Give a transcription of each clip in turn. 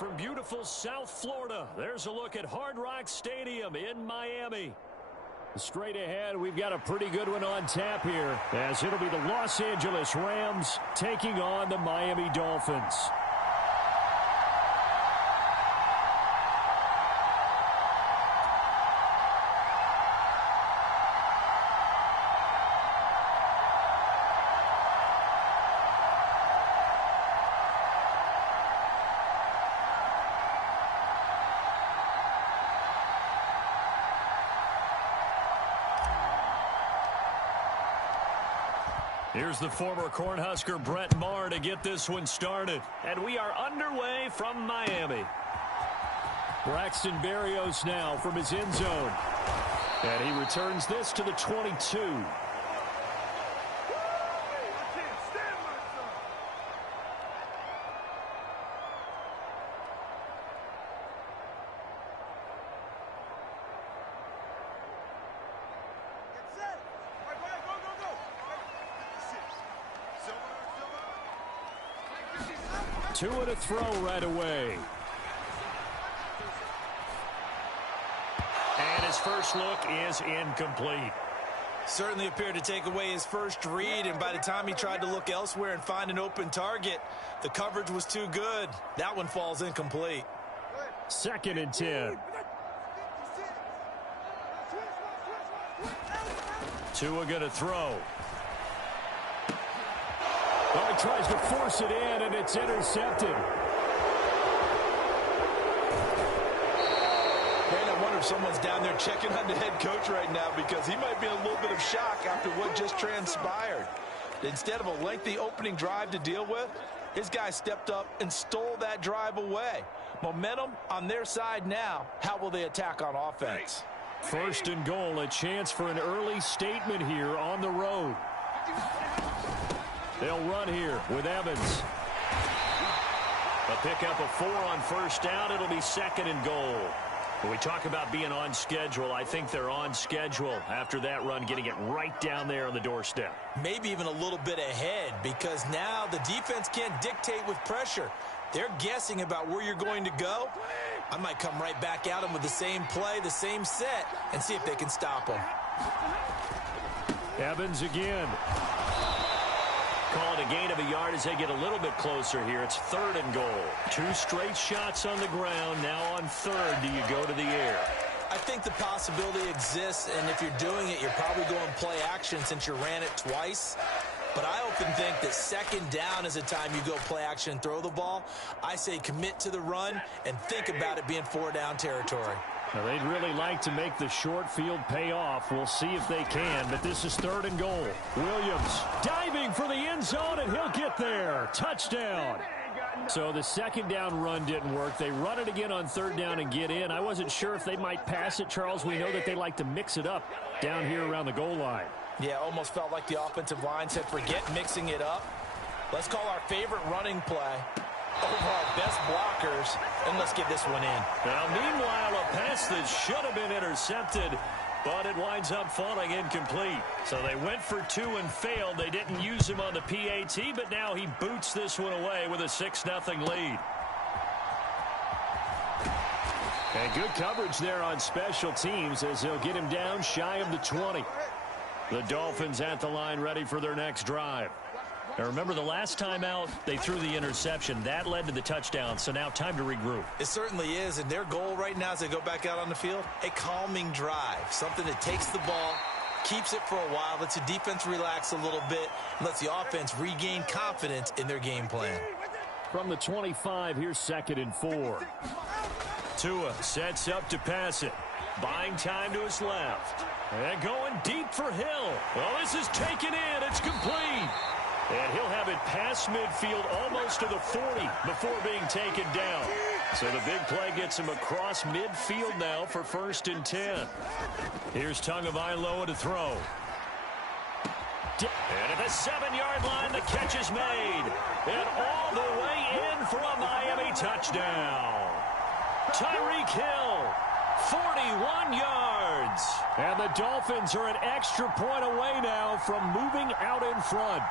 From beautiful South Florida, there's a look at Hard Rock Stadium in Miami. Straight ahead, we've got a pretty good one on tap here, as it'll be the Los Angeles Rams taking on the Miami Dolphins. Here's the former Cornhusker Brett Maher to get this one started. And we are underway from Miami. Braxton Berrios now from his end zone. And he returns this to the 22. Two and a throw right away. And his first look is incomplete. Certainly appeared to take away his first read, and by the time he tried to look elsewhere and find an open target, the coverage was too good. That one falls incomplete. 2nd and 10. Tua gonna throw. Oh, he tries to force it in, and it's intercepted. Man, I wonder if someone's down there checking on the head coach right now, because he might be in a little bit of shock after what just transpired. Instead of a lengthy opening drive to deal with, his guy stepped up and stole that drive away. Momentum on their side now. How will they attack on offense? 1st and goal, a chance for an early statement here on the road. They'll run here with Evans. A pickup of 4 on 1st down. It'll be 2nd and goal. When we talk about being on schedule, I think they're on schedule after that run, getting it right down there on the doorstep. Maybe even a little bit ahead, because now the defense can't dictate with pressure. They're guessing about where you're going to go. I might come right back at them with the same play, the same set, and see if they can stop them. Evans again. Call it a gain of a yard as they get a little bit closer here. It's 3rd and goal. 2 straight shots on the ground. Now on 3rd, do you go to the air? I think the possibility exists, and if you're doing it, you're probably going play action since you ran it twice. But I often think that 2nd down is a time you go play action and throw the ball. I say commit to the run and think about it being 4-down territory. Now, they'd really like to make the short field pay off. We'll see if they can, but this is 3rd and goal. Williams diving for the end zone, and he'll get there. Touchdown. So the 2nd down run didn't work. They run it again on 3rd down and get in. I wasn't sure if they might pass it, Charles. We know that they like to mix it up down here around the goal line. Yeah, almost felt like the offensive line said, forget mixing it up. Let's call our favorite running play over our best blockers, and let's get this one in. Now, meanwhile, a pass that should have been intercepted, but it winds up falling incomplete. So they went for 2 and failed. They didn't use him on the PAT, but now he boots this one away with a 6-0 lead. And good coverage there on special teams as they'll get him down shy of the 20. The Dolphins at the line ready for their next drive. Now remember, the last time out, they threw the interception. That led to the touchdown, so now time to regroup. It certainly is, and their goal right now as they go back out on the field, a calming drive, something that takes the ball, keeps it for a while, lets the defense relax a little bit, and lets the offense regain confidence in their game plan. From the 25, here's 2nd and 4. Tua sets up to pass it. Buying time to his left. And going deep for Hill. Well, this is taken in. It's complete. And he'll have it past midfield almost to the 40 before being taken down. So the big play gets him across midfield now for 1st and 10. Here's Tagovailoa to throw. And at the 7-yard line, the catch is made. And all the way in for a Miami touchdown. Tyreek Hill, 41 yards. And the Dolphins are an extra point away now from moving out in front.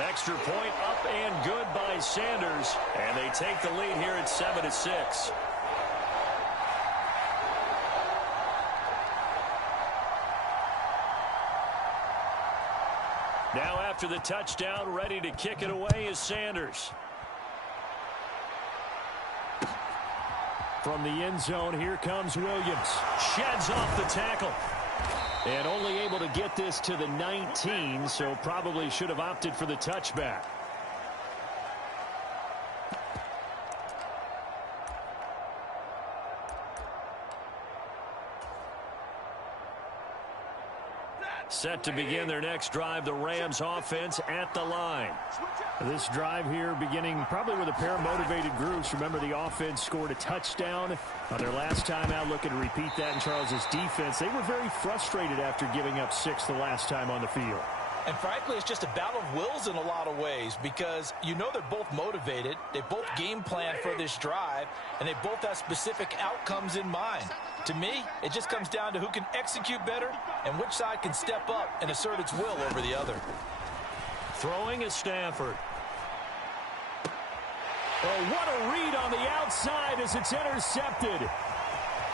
Extra point up and good by Sanders. And they take the lead here at 7-6. Now after the touchdown, ready to kick it away is Sanders. From the end zone, here comes Williams. Sheds off the tackle. And only able to get this to the 19, so probably should have opted for the touchback. Set to begin their next drive, the Rams offense at the line. This drive here beginning probably with a pair of motivated groups. Remember, the offense scored a touchdown on their last time out, looking to repeat that in Charles's defense. They were very frustrated after giving up 6 the last time on the field. And frankly, it's just a battle of wills in a lot of ways because you know they're both motivated. They both game plan for this drive, and they both have specific outcomes in mind. To me, it just comes down to who can execute better and which side can step up and assert its will over the other. Throwing is Stafford. Oh, what a read on the outside as it's intercepted.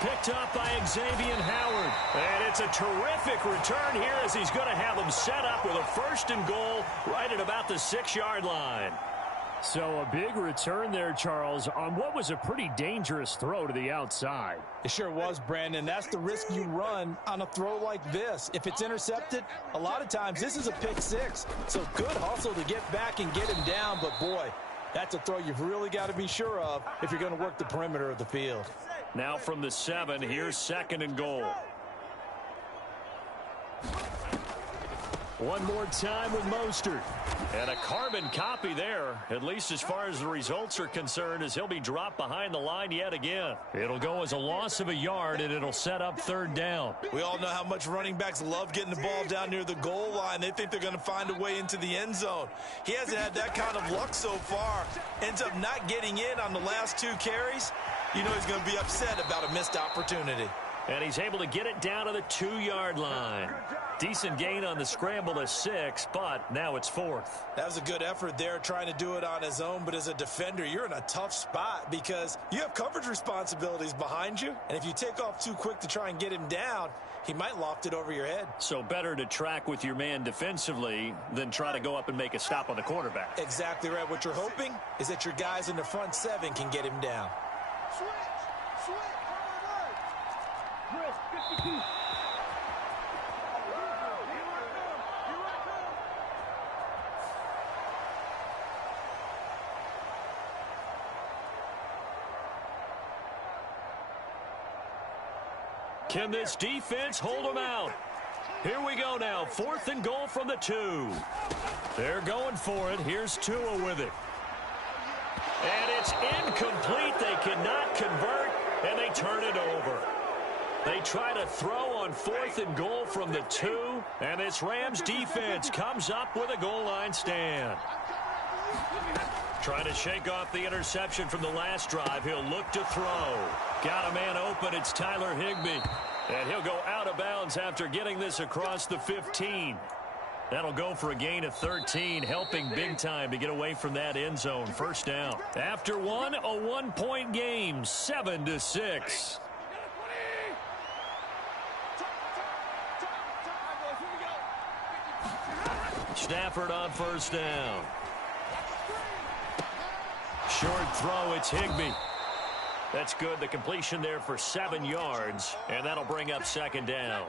Picked up by Xavier Howard. And it's a terrific return here as he's going to have them set up with a 1st and goal right at about the 6-yard line. So a big return there, Charles, on what was a pretty dangerous throw to the outside. It sure was, Brandon. That's the risk you run on a throw like this. If it's intercepted, a lot of times this is a pick 6. So good hustle to get back and get him down. But, boy, that's a throw you've really got to be sure of if you're going to work the perimeter of the field. Now from the 7, here's 2nd and goal. One more time with Mostert. And a carbon copy there, at least as far as the results are concerned, as he'll be dropped behind the line yet again. It'll go as a loss of a yard, and it'll set up 3rd down. We all know how much running backs love getting the ball down near the goal line. They think they're going to find a way into the end zone. He hasn't had that kind of luck so far. Ends up not getting in on the last 2 carries. You know he's going to be upset about a missed opportunity. And he's able to get it down to the 2-yard line. Decent gain on the scramble to 6, but now it's 4th. That was a good effort there trying to do it on his own, but as a defender, you're in a tough spot because you have coverage responsibilities behind you, and if you take off too quick to try and get him down, he might loft it over your head. So better to track with your man defensively than try to go up and make a stop on the quarterback. Exactly right. What you're hoping is that your guys in the front 7 can get him down. Can this defense hold them out? Here we go now. 4th and goal from the 2. They're going for it. Here's Tua with it. And it's incomplete. They cannot convert, and they turn it over. They try to throw on 4th and goal from the 2, and this Rams defense comes up with a goal line stand. Trying to shake off the interception from the last drive. He'll look to throw. Got a man open. It's Tyler Higbee. And he'll go out of bounds after getting this across the 15. That'll go for a gain of 13, helping big time to get away from that end zone. 1st down. After one, a 1-point game, 7-6. Stafford on 1st down. Short throw, it's Higbee. That's good. The completion there for 7 yards, and that'll bring up 2nd down.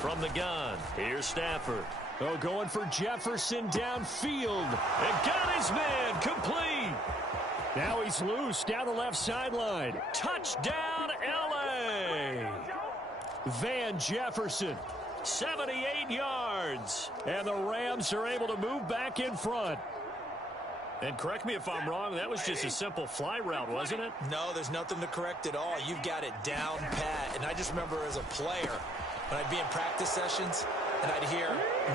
From the gun, here's Stafford. Oh, going for Jefferson downfield. And got his man complete. Now he's loose down the left sideline. Touchdown, L.A. Van Jefferson. 78 yards. And the Rams are able to move back in front. And correct me if I'm wrong, that was just a simple fly route, wasn't it? No, there's nothing to correct at all. You've got it down pat. And I just remember as a player, when I'd be in practice sessions and I'd hear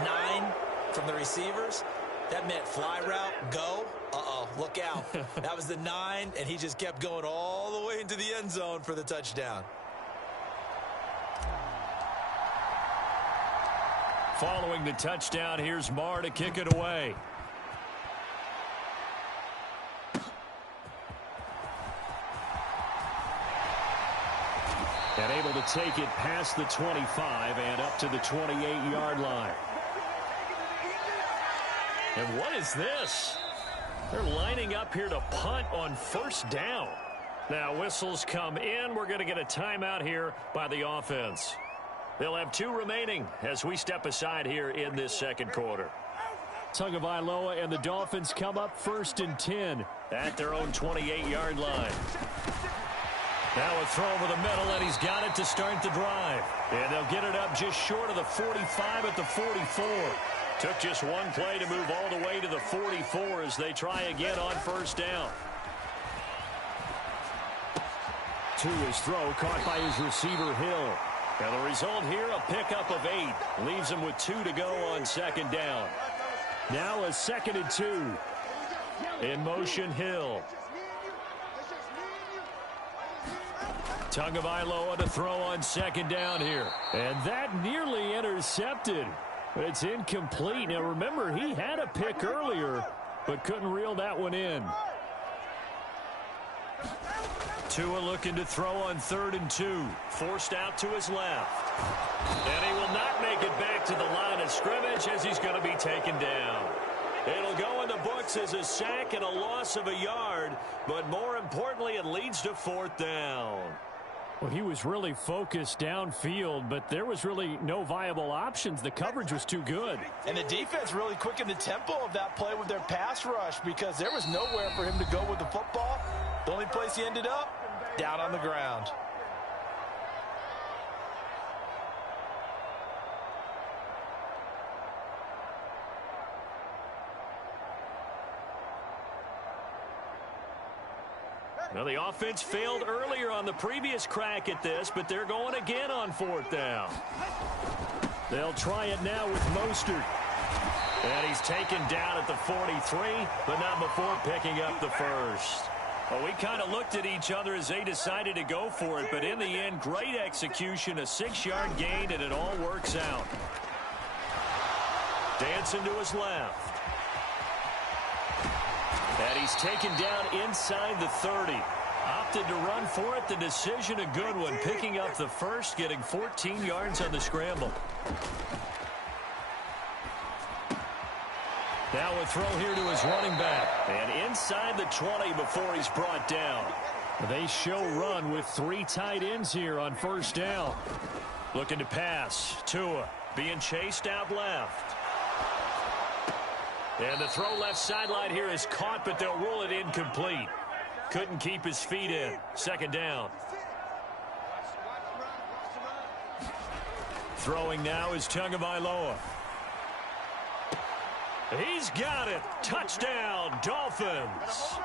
9 from the receivers, that meant fly route, go. Uh-oh, look out. That was the 9, and he just kept going all the way into the end zone for the touchdown. Following the touchdown, here's Marr to kick it away. And able to take it past the 25 and up to the 28-yard line. And what is this? They're lining up here to punt on first down. Now whistles come in. We're going to get a timeout here by the offense. They'll have 2 remaining as we step aside here in this second quarter. Tagovailoa and the Dolphins come up 1st and 10 at their own 28-yard line. Now a throw over the middle, and he's got it to start the drive. And they'll get it up just short of the 45 at the 44. Took just one play to move all the way to the 44 as they try again on first down. To his throw, caught by his receiver, Hill. And the result here, a pickup of 8. Leaves him with 2 to go on second down. Now a 2nd and 2. In motion, Hill. Tagovailoa to throw on second down here. And that nearly intercepted. But it's incomplete. Now remember, he had a pick earlier, but couldn't reel that one in. Tua looking to throw on 3rd and 2. Forced out to his left. And he will not make it back to the line of scrimmage as he's going to be taken down. It'll go in the books as a sack and a loss of a yard, but more importantly, it leads to 4th down. Well, he was really focused downfield, but there was really no viable options. The coverage was too good. And the defense really quickened the tempo of that play with their pass rush because there was nowhere for him to go with the football. The only place he ended up, down on the ground. Now, the offense failed earlier on the previous crack at this, but they're going again on 4th down. They'll try it now with Mostert. And he's taken down at the 43, but not before picking up the first. Well, we kind of looked at each other as they decided to go for it, but in the end, great execution, a 6-yard gain, and it all works out. Dancing to his left. And he's taken down inside the 30. Opted to run for it. The decision a good one. Picking up the first, getting 14 yards on the scramble. Now a throw here to his running back. And inside the 20 before he's brought down. They show run with 3 tight ends here on first down. Looking to pass. Tua being chased out left. And the throw left sideline here is caught, but they'll rule it incomplete. Couldn't keep his feet in. Second down. Throwing now is Tagovailoa. He's got it. Touchdown, Dolphins.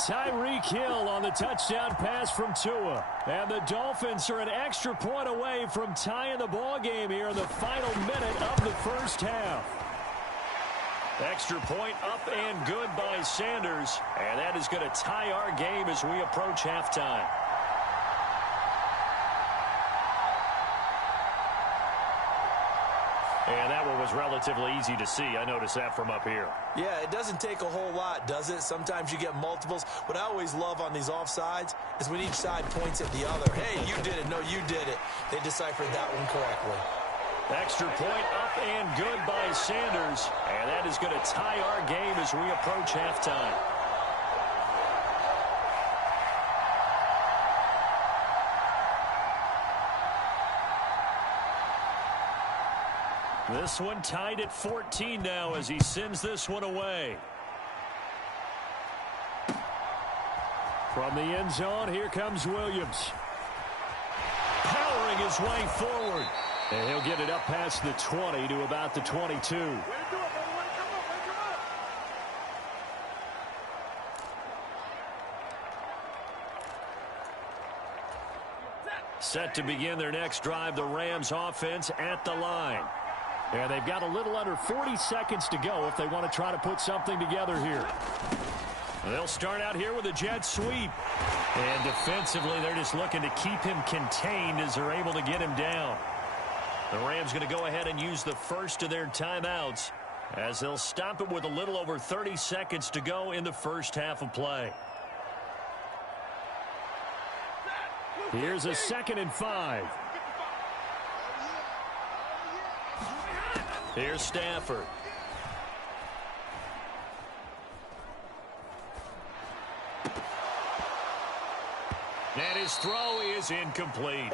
Tyreek Hill on the touchdown pass from Tua. And the Dolphins are an extra point away from tying the ball game here in the final minute of the first half. Extra point up and good by Sanders. And that is going to tie our game as we approach halftime. And that one was relatively easy to see. I noticed that from up here. Yeah, it doesn't take a whole lot, does it? Sometimes you get multiples. What I always love on these offsides is when each side points at the other. Hey, you did it. No, you did it. They deciphered that one correctly. Extra point up and good by Sanders. And that is going to tie our game as we approach halftime. This one tied at 14 now as he sends this one away. From the end zone, here comes Williams. Powering his way forward. And he'll get it up past the 20 to about the 22. Set to begin their next drive, the Rams offense at the line. And they've got a little under 40 seconds to go if they want to try to put something together here. They'll start out here with a jet sweep. And defensively, they're just looking to keep him contained as they're able to get him down. The Rams going to go ahead and use the first of their timeouts as they'll stop it with a little over 30 seconds to go in the first half of play. Here's a 2nd and 5. Here's Stafford. And his throw is incomplete.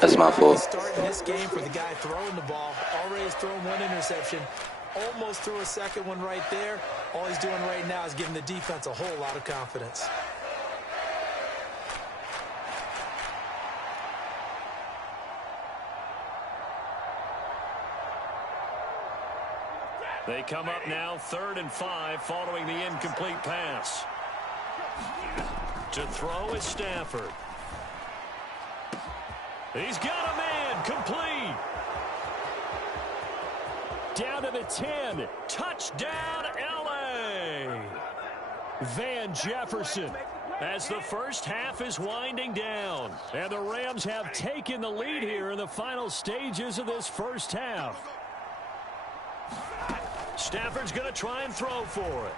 That's my fault. Starting this game for the guy throwing the ball. Already has thrown one interception. Almost threw a second one right there. All he's doing right now is giving the defense a whole lot of confidence. They come up now 3rd and 5 following the incomplete pass. To throw is Stafford. He's got a man, complete. Down to the 10. Touchdown, L.A. Van Jefferson as the first half is winding down. And the Rams have taken the lead here in the final stages of this first half. Stafford's going to try and throw for it.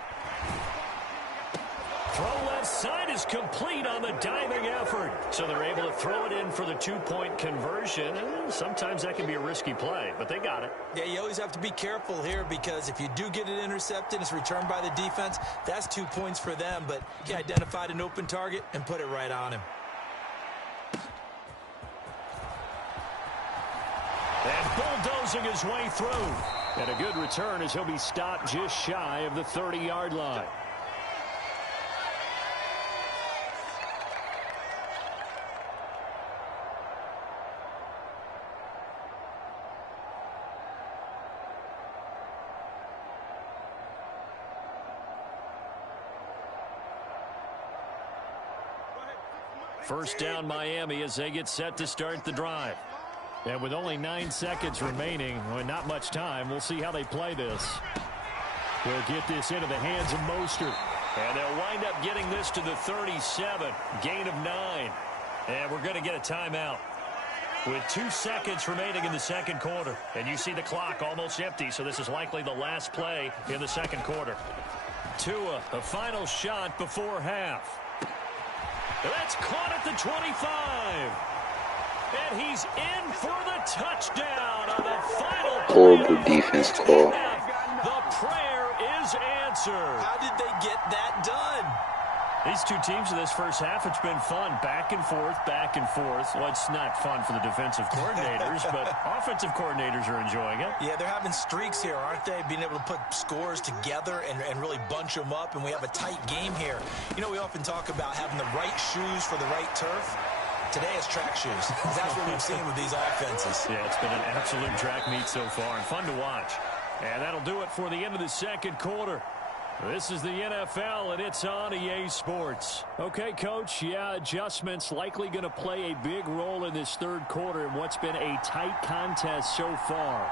Throw left side is complete on the diving effort. So they're able to throw it in for the 2-point conversion. And sometimes that can be a risky play, but they got it. Yeah, you always have to be careful here because if you do get it intercepted, it's returned by the defense. That's 2 points for them, but he identified an open target and put it right on him. And bulldozing his way through. And a good return as he'll be stopped just shy of the 30-yard line. First down Miami as they get set to start the drive. And with only 9 seconds remaining, well, not much time, we'll see how they play this. They'll get this into the hands of Mostert. And they'll wind up getting this to the 37. Gain of 9. And we're going to get a timeout. With 2 seconds remaining in the second quarter. And you see the clock almost empty, so this is likely the last play in the second quarter. Tua, a final shot before half. That's caught at the 25. And he's in for the touchdown on the final play. Horrible defense call. The prayer is answered. How did they get that done? These two teams in this first half, it's been fun. Back and forth, back and forth. Well, it's not fun for the defensive coordinators, but offensive coordinators are enjoying it. Yeah, they're having streaks here, aren't they? Being able to put scores together and really bunch them up, and we have a tight game here. You know, we often talk about having the right shoes for the right turf. Today it's track shoes. That's what we've seen with these offenses. Yeah, it's been an absolute track meet so far and fun to watch. And that'll do it for the end of the second quarter. This is the NFL, and it's on EA Sports. Okay, Coach, yeah, adjustments likely going to play a big role in this third quarter in what's been a tight contest so far.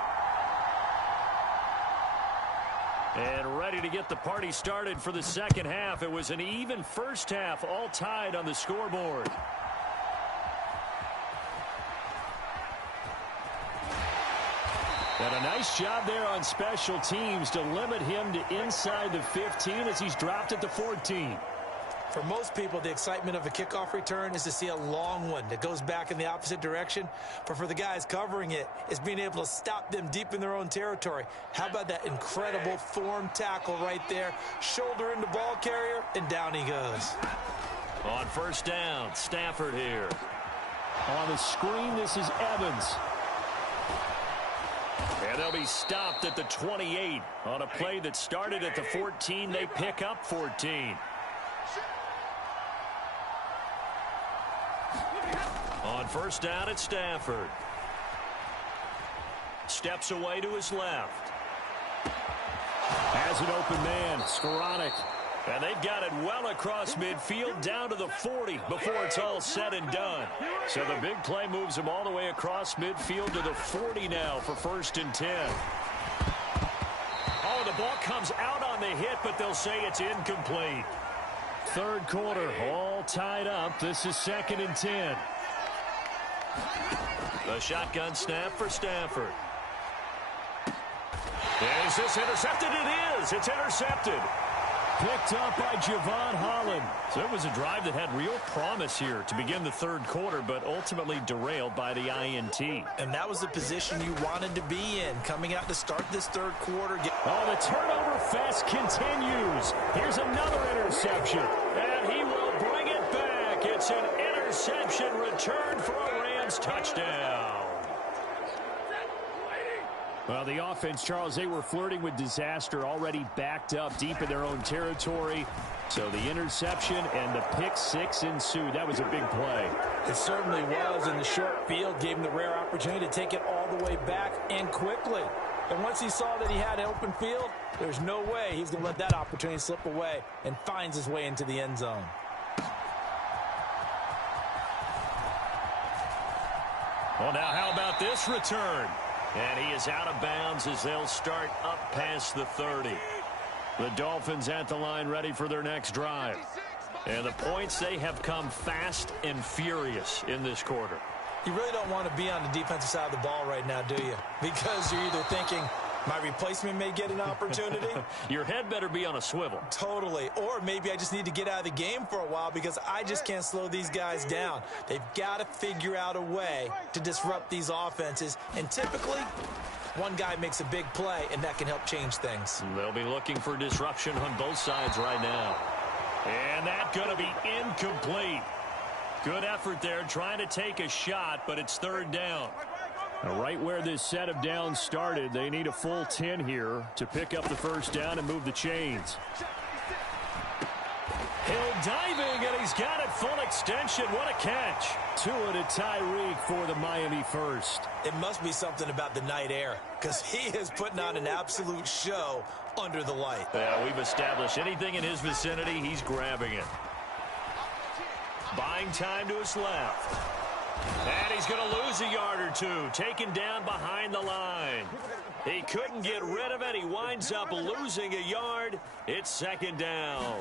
And ready to get the party started for the second half. It was an even first half, all tied on the scoreboard. And a nice job there on special teams to limit him to inside the 15 as he's dropped at the 14. For most people, the excitement of a kickoff return is to see a long one that goes back in the opposite direction. But for the guys covering it, it's being able to stop them deep in their own territory. How about that incredible form tackle right there? Shoulder into ball carrier, and down he goes. On first down, Stafford here. On the screen, this is Evans. And they'll be stopped at the 28 on a play that started at the 14. They pick up 14. On first down, it's Stafford. Steps away to his left. Has an open man, Skoranek. And they've got it well across midfield down to the 40 before it's all said and done. So the big play moves him all the way across midfield to the 40 now for 1st and 10. Oh, the ball comes out on the hit, but they'll say it's incomplete. Third quarter, all tied up. This is 2nd and 10. The shotgun snap for Stafford. And is this intercepted? It is. It's intercepted. Picked up by Javon Holland. So it was a drive that had real promise here to begin the third quarter, but ultimately derailed by the INT. And that was the position you wanted to be in, coming out to start this third quarter. Oh, the turnover fest continues. Here's another interception. And he will bring it back. It's an interception return for a Rams touchdown. Well, the offense, Charles, they were flirting with disaster, already backed up deep in their own territory. So the interception and the pick six ensued. That was a big play. It certainly was, and the short field gave him the rare opportunity to take it all the way back and quickly. And once he saw that he had an open field, there's no way he's going to let that opportunity slip away, and finds his way into the end zone. Well, now how about this return? And he is out of bounds as they'll start up past the 30. The Dolphins at the line ready for their next drive. And the points, they have come fast and furious in this quarter. You really don't want to be on the defensive side of the ball right now, do you? Because you're either thinking, my replacement may get an opportunity. Your head better be on a swivel. Totally. Or maybe I just need to get out of the game for a while because I just can't slow these guys down. They've got to figure out a way to disrupt these offenses. And typically, one guy makes a big play, and that can help change things. They'll be looking for disruption on both sides right now. And that's going to be incomplete. Good effort there, trying to take a shot, but it's third down. Now, right where this set of downs started, they need a full 10 here to pick up the first down and move the chains. Hill diving, and he's got it full extension. What a catch. Tua to Tyreek for the Miami first. It must be something about the night air, because he is putting on an absolute show under the light. Yeah, we've established anything in his vicinity, he's grabbing it. Buying time to his left. And he's going to lose a yard or two, taken down behind the line. He couldn't get rid of it. He winds up losing a yard. It's second down.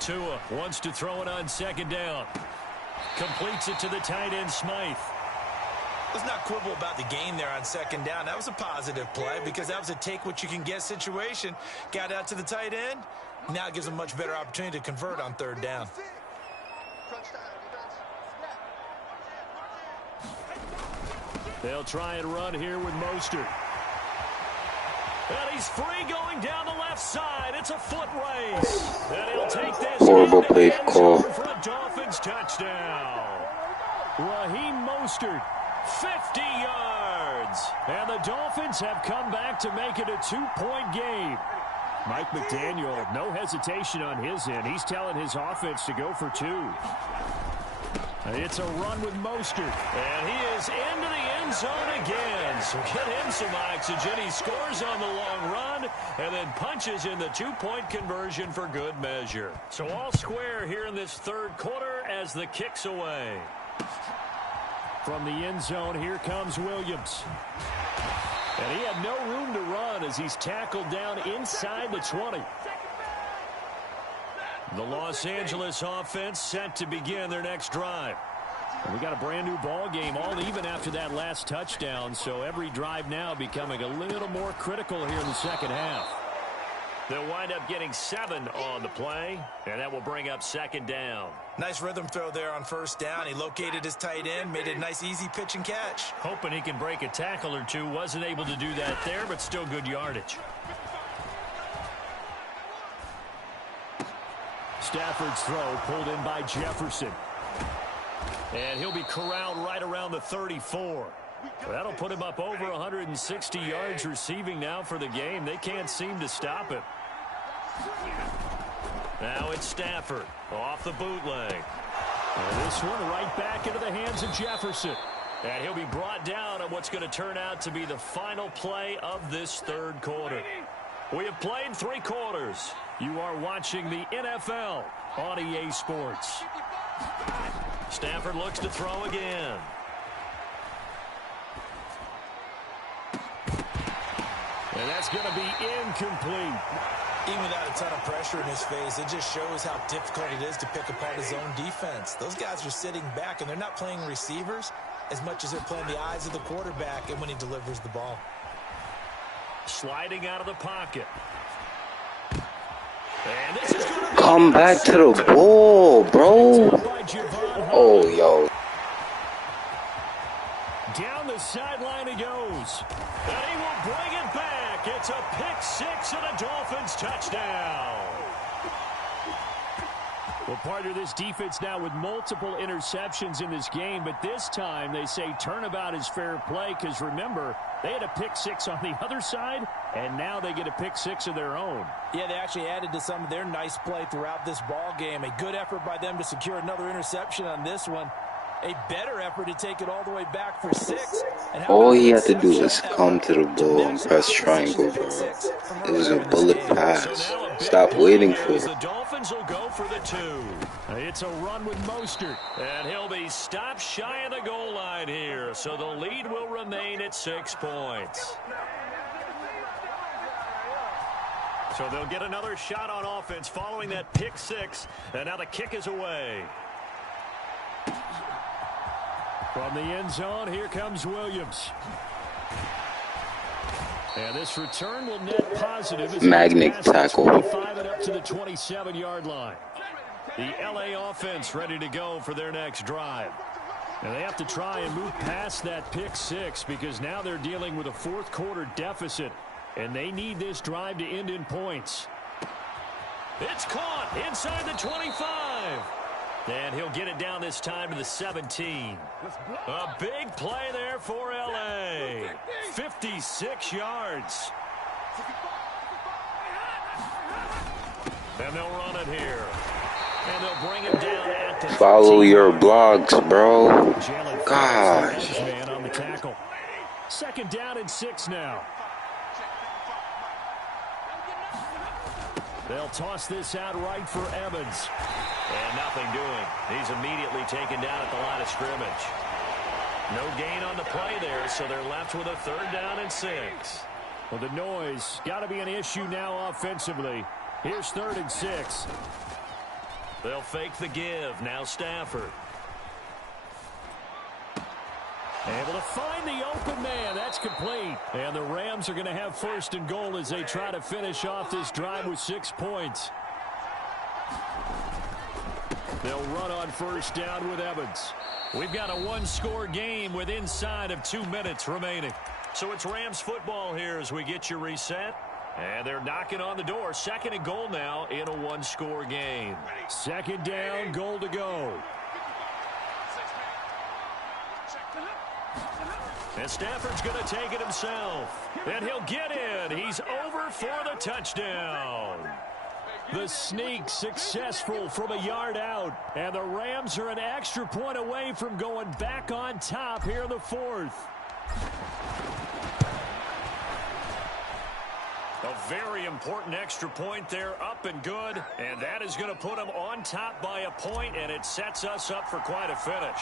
Tua wants to throw it on second down. Completes it to the tight end, Smythe. Let's not quibble about the gain there on second down. That was a positive play because that was a take-what-you-can-get situation. Got out to the tight end. Now it gives him a much better opportunity to convert on third down. They'll try and run here with Mostert. And he's free going down the left side. It's a foot race. And he'll take this horrible play call for a Dolphins touchdown. Raheem Mostert, 50 yards. And the Dolphins have come back to make it a 2-point game. Mike McDaniel, no hesitation on his end. He's telling his offense to go for two. It's a run with Mostert. And he is into the end zone again. So get him some oxygen. He scores on the long run and then punches in the 2-point conversion for good measure. So all square here in this third quarter as the kick's away. From the end zone, here comes Williams. And he had no room to run as he's tackled down inside the 20. The Los Angeles offense set to begin their next drive. And we got a brand new ball game, all even after that last touchdown. So every drive now becoming a little more critical here in the second half. They'll wind up getting 7 on the play, and that will bring up second down. Nice rhythm throw there on first down. He located his tight end, made it a nice easy pitch and catch. Hoping he can break a tackle or two. Wasn't able to do that there, but still good yardage. Stafford's throw pulled in by Jefferson. And he'll be corralled right around the 34. That'll put him up over 160 yards receiving now for the game. They can't seem to stop him. Now it's Stafford off the bootleg. And this one right back into the hands of Jefferson. And he'll be brought down on what's going to turn out to be the final play of this third quarter. We have played 3 quarters. You are watching the NFL on EA Sports. Stafford looks to throw again. And that's going to be incomplete. Even without a ton of pressure in his face, it just shows how difficult it is to pick apart his own defense. Those guys are sitting back, and they're not playing receivers. as much as they're playing the eyes of the quarterback and when he delivers the ball. Sliding out of the pocket. And this is going to come back to the ball, bro. Oh, yo. Down the sideline he goes. And he will bring it back. It's a pick six and a Dolphins touchdown. Well, partner, this defense now with multiple interceptions in this game, but this time they say turnabout is fair play because, remember, they had a pick six on the other side, and now they get a pick six of their own. Yeah, they actually added to some of their nice play throughout this ball game. A good effort by them to secure another interception on this one. A better effort to take it all the way back for six. All he had to do was come to the ball and press triangle, bro. It was a bullet pass. Stop waiting for it. The Dolphins will go for the 2. It's a run with Mostert, and he'll be stopped shy of the goal line here. So the lead will remain at 6 points. So they'll get another shot on offense following that pick six, and now the kick is away. From the end zone, here comes Williams. And this return will net positive. Magnet tackle. 25 and up to the 27-yard line. The LA offense ready to go for their next drive. And they have to try and move past that pick six because now they're dealing with a fourth quarter deficit. And they need this drive to end in points. It's caught inside the 25. And he'll get it down this time to the 17. A big play there for L.A. 56 yards. And they'll run it here. And they'll bring him down at the Follow 15. your blogs, bro. Gosh. Man on the tackle. Second down and 6 now. They'll toss this out right for Evans. And nothing doing. He's immediately taken down at the line of scrimmage. No gain on the play there, so they're left with a 3rd down and 6. Well, the noise got to be an issue now offensively. Here's 3rd and 6. They'll fake the give. Now Stafford. Able to find the open man. That's complete. And the Rams are going to have 1st and goal as they try to finish off this drive with 6 points. They'll run on 1st down with Evans. We've got a 1-score game with inside of 2 minutes remaining. So it's Rams football here as we get you reset. And they're knocking on the door. 2nd and goal now in a 1-score game. 2nd down, goal to go. And Stafford's going to take it himself. And he'll get in. He's over for the touchdown. The sneak successful from a yard out. And the Rams are an extra point away from going back on top here in the 4th. A very important extra point there, up and good. And that is going to put them on top by a point, and it sets us up for quite a finish.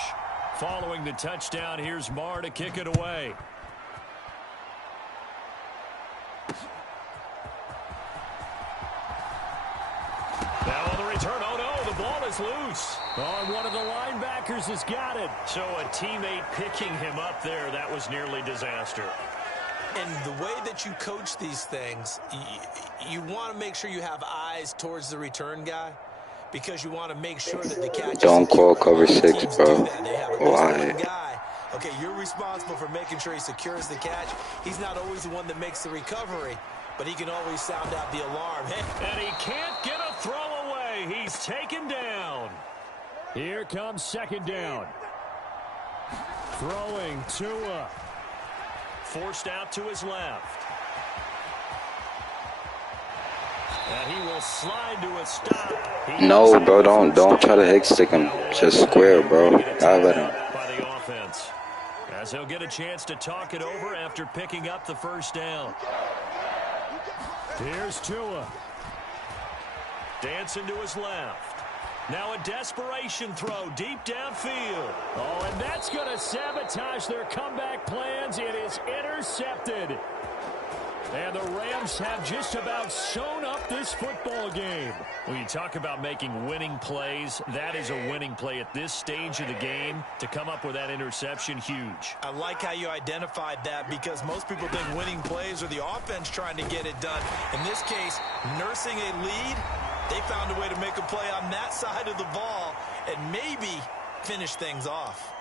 Following the touchdown, here's Marr to kick it away. Now on the return, oh no, the ball is loose. Oh, one of the linebackers has got it. So a teammate picking him up there, that was nearly disaster. And the way that you coach these things, you want to make sure you have eyes towards the return guy. Because you want to make sure that the catch. Don't call cover 6, bro. Why? Okay, you're responsible for making sure he secures the catch. He's not always the one that makes the recovery, but he can always sound out the alarm. And he can't get a throw away. He's taken down. Here comes 2nd down. Throwing Tua. Forced out to his left. And he will slide to a stop. No, bro, don't try to hick stick him. Just square, bro. Dive at him. By the offense. As he'll get a chance to talk it over after picking up the 1st down. Here's Tua. Dancing to his left. Now a desperation throw deep downfield. Oh, and that's going to sabotage their comeback plans. It is intercepted. And the Rams have just about sewn up this football game. When you talk about making winning plays, that is a winning play at this stage of the game. To come up with that interception, huge. I like how you identified that, because most people think winning plays are the offense trying to get it done. In this case, nursing a lead, they found a way to make a play on that side of the ball and maybe finish things off.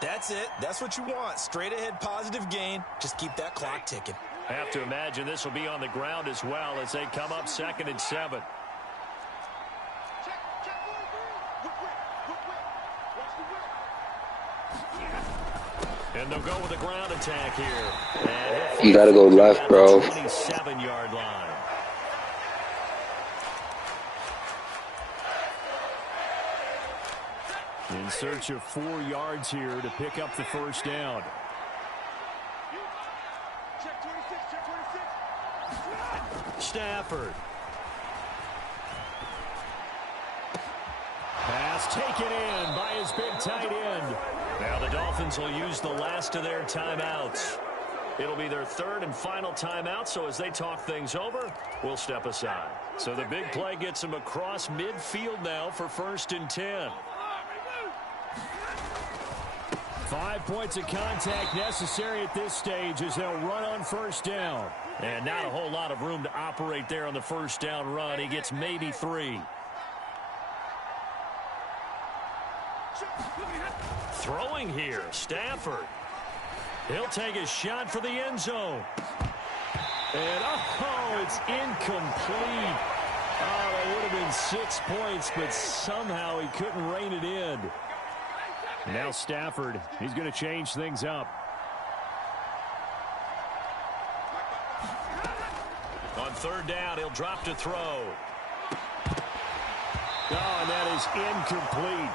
That's it. That's what you want. Straight ahead positive gain. Just keep that clock ticking. I have to imagine this will be on the ground as well as they come up 2nd and 7. And they'll go with a ground attack here. You gotta go left, bro. 27-yard line. In search of 4 yards here to pick up the first down. Stafford. Pass taken in by his big tight end. Now the Dolphins will use the last of their timeouts. It'll be their 3rd and final timeout, so as they talk things over, we'll step aside. So the big play gets them across midfield now for 1st and 10. 5 points of contact necessary at this stage as they'll run on 1st down. And not a whole lot of room to operate there on the 1st down run. He gets maybe 3. Throwing here, Stafford. He'll take a shot for the end zone. And, oh, it's incomplete. Oh, that would have been 6 points, but somehow he couldn't rein it in. Now Stafford, he's going to change things up. On 3rd down, he'll drop to throw. Oh, and that is incomplete.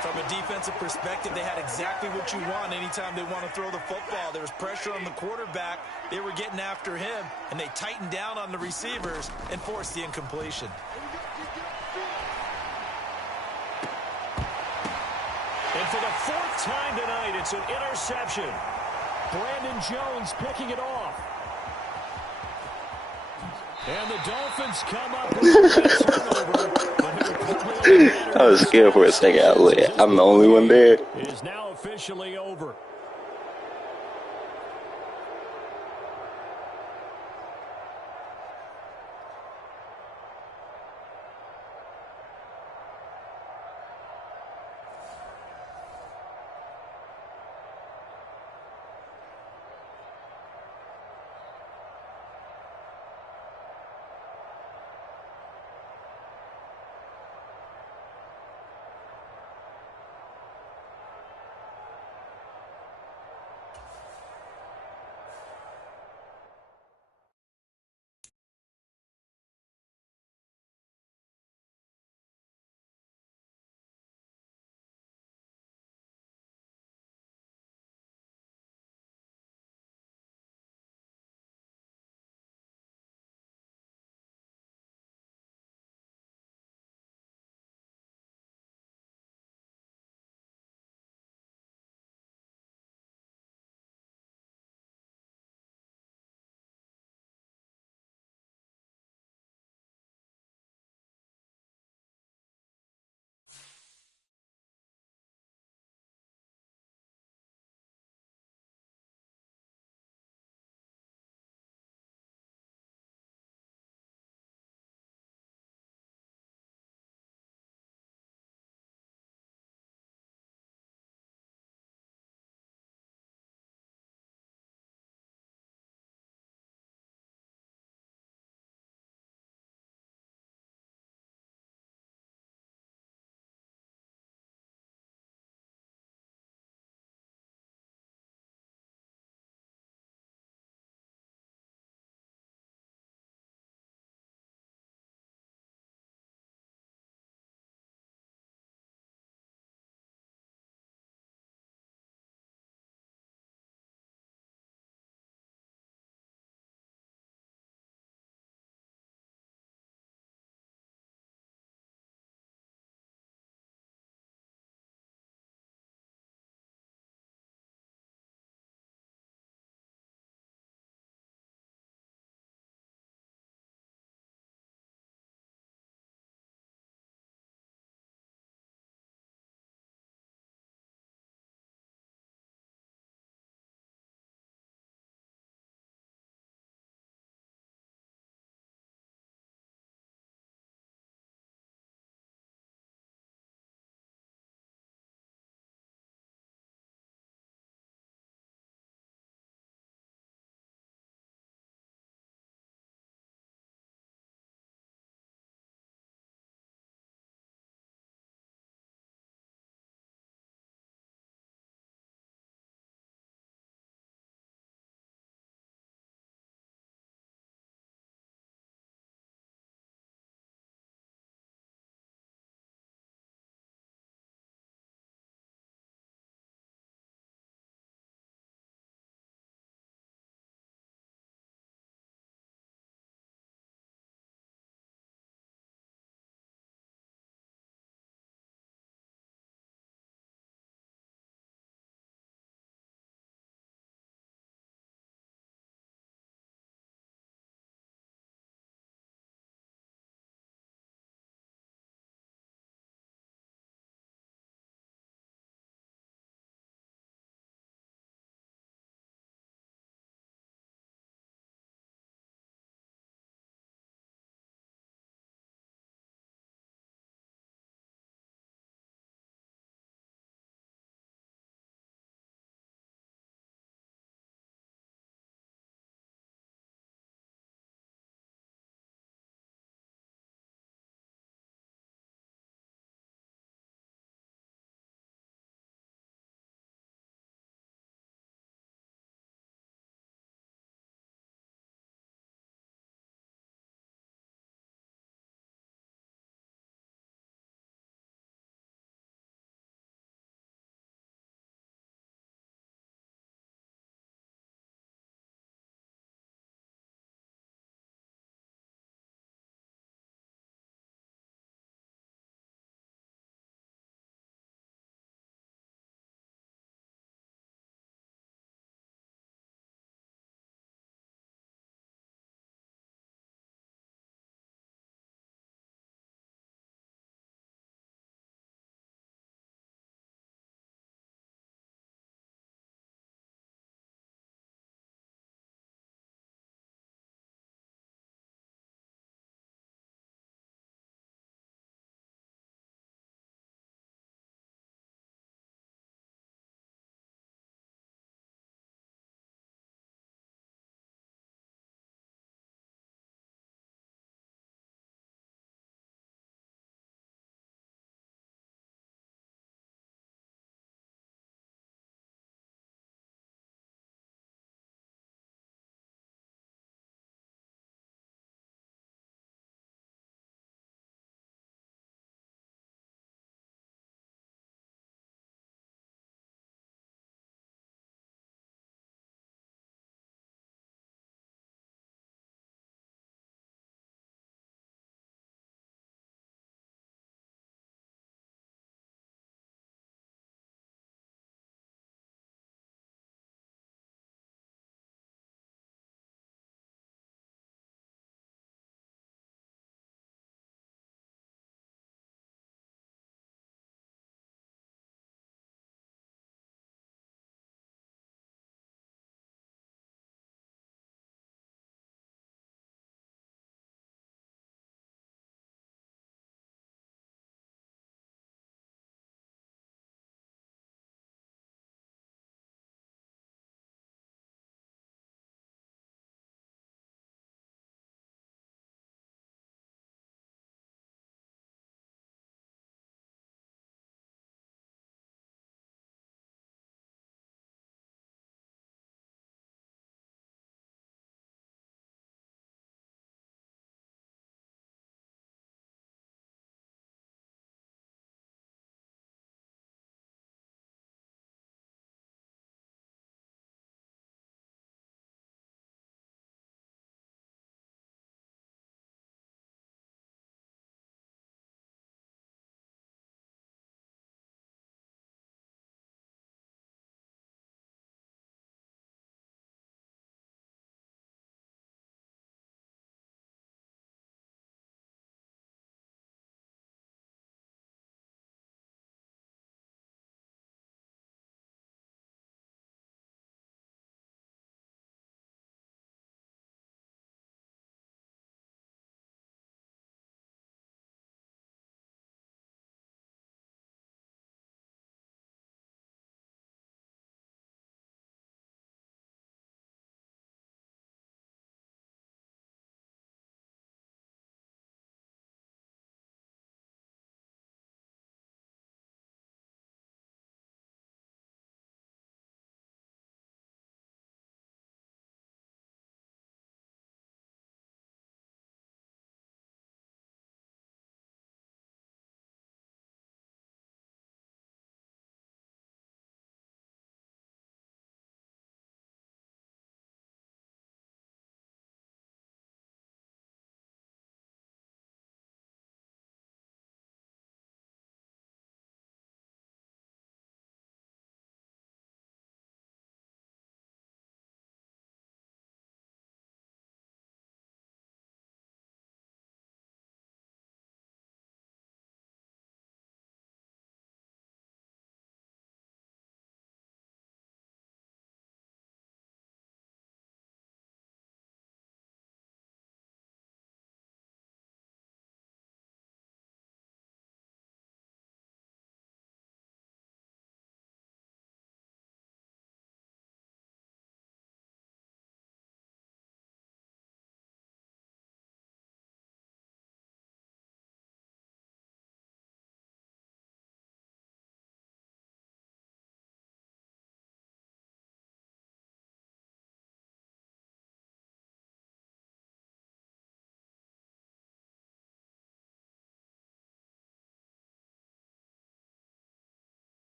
From a defensive perspective, they had exactly what you want anytime they want to throw the football. There was pressure on the quarterback. They were getting after him, and they tightened down on the receivers and forced the incompletion. And for the 4th time tonight, it's an interception. Brandon Jones picking it off. And the Dolphins come up with a turnover. I was scared for a second. I was like, I'm the only one there. It is now officially over.